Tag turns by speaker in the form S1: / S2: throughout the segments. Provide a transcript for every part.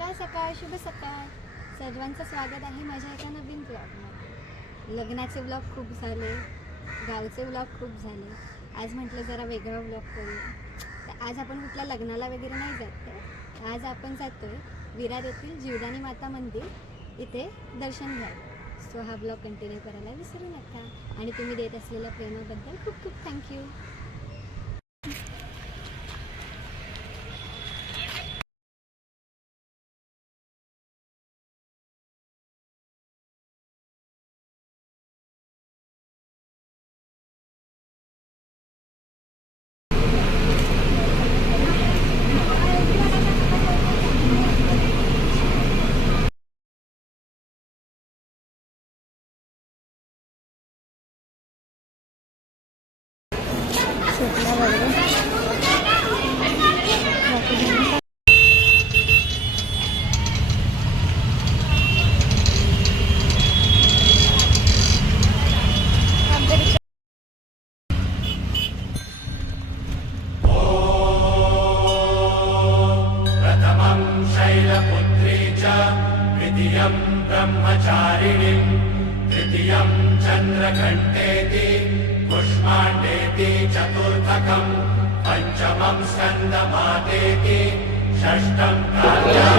S1: सकाळ सकाळ शुभ सकाळ. सर्वांचं स्वागत आहे माझ्या एका नवीन ब्लॉगमध्ये लग्नाचे ब्लॉग खूप झाले गावचे ब्लॉग खूप झाले. आज म्हटलं जरा वेगळा ब्लॉग करूया तर आज आपण कुठल्या लग्नाला वगैरे नाही जात आहे. आज आपण जातो आहे विरार येथील जीवदानी माता मंदिर इथे दर्शन घ्यायला. सो हा ब्लॉग कंटिन्यू करायला विसरू नका. आणि तुम्ही देत असलेल्या प्रेमाबद्दल खूप खूप थँक्यू
S2: प्रथमम् शैलपुत्री च द्वितीयम् ब्रह्मचारिणी चन्द्रकण्ठेति। पुष्माण्डेति चतुर्थकम् पञ्चमं स्कन्दमातेति षष्ठं काल्यासनेति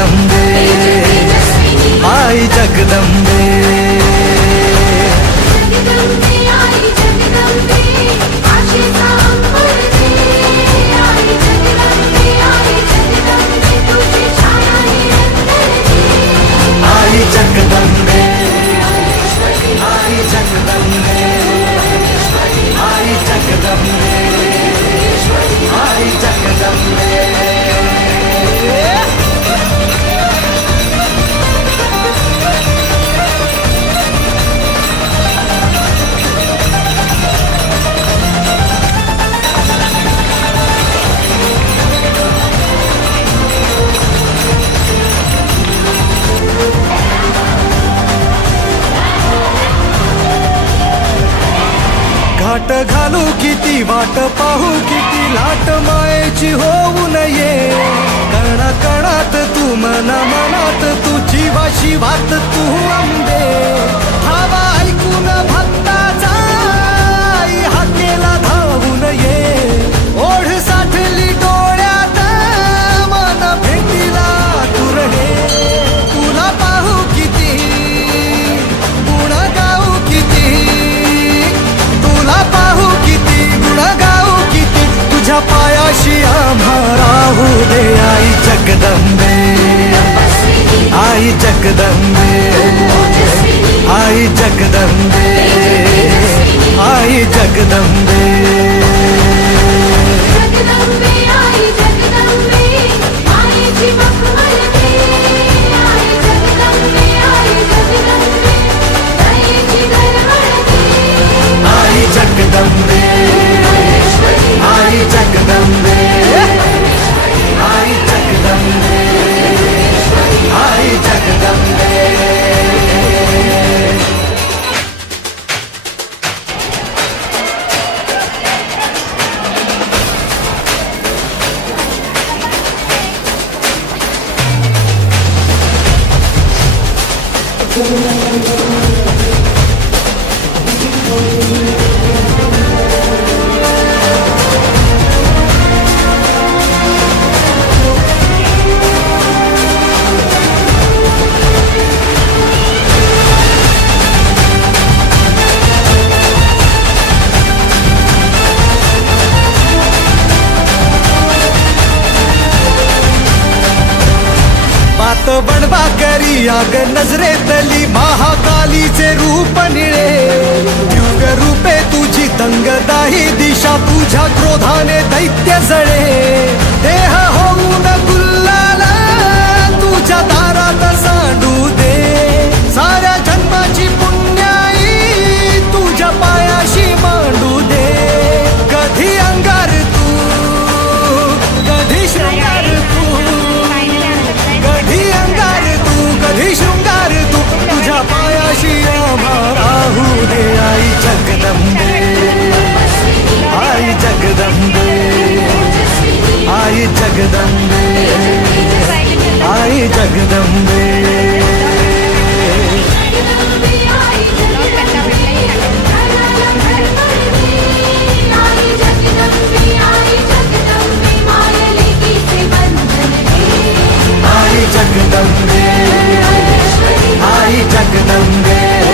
S3: जगदंबे आई जगदंबे वाट घालू किती वाट पाहू किती लाट मायेची होऊ नये. कणा कणात तू मना मनात तुझी वाशी वात तू आंबे. आई जगदंबे आई जगदंबे आई जगदंबे हात बनवा करी आग नजरेतली महाकालीचे रूप निळे. युग रूपे तुझी तंगदाही दिशा तुझ्या क्रोधाने दैत्य जळे. देह होऊन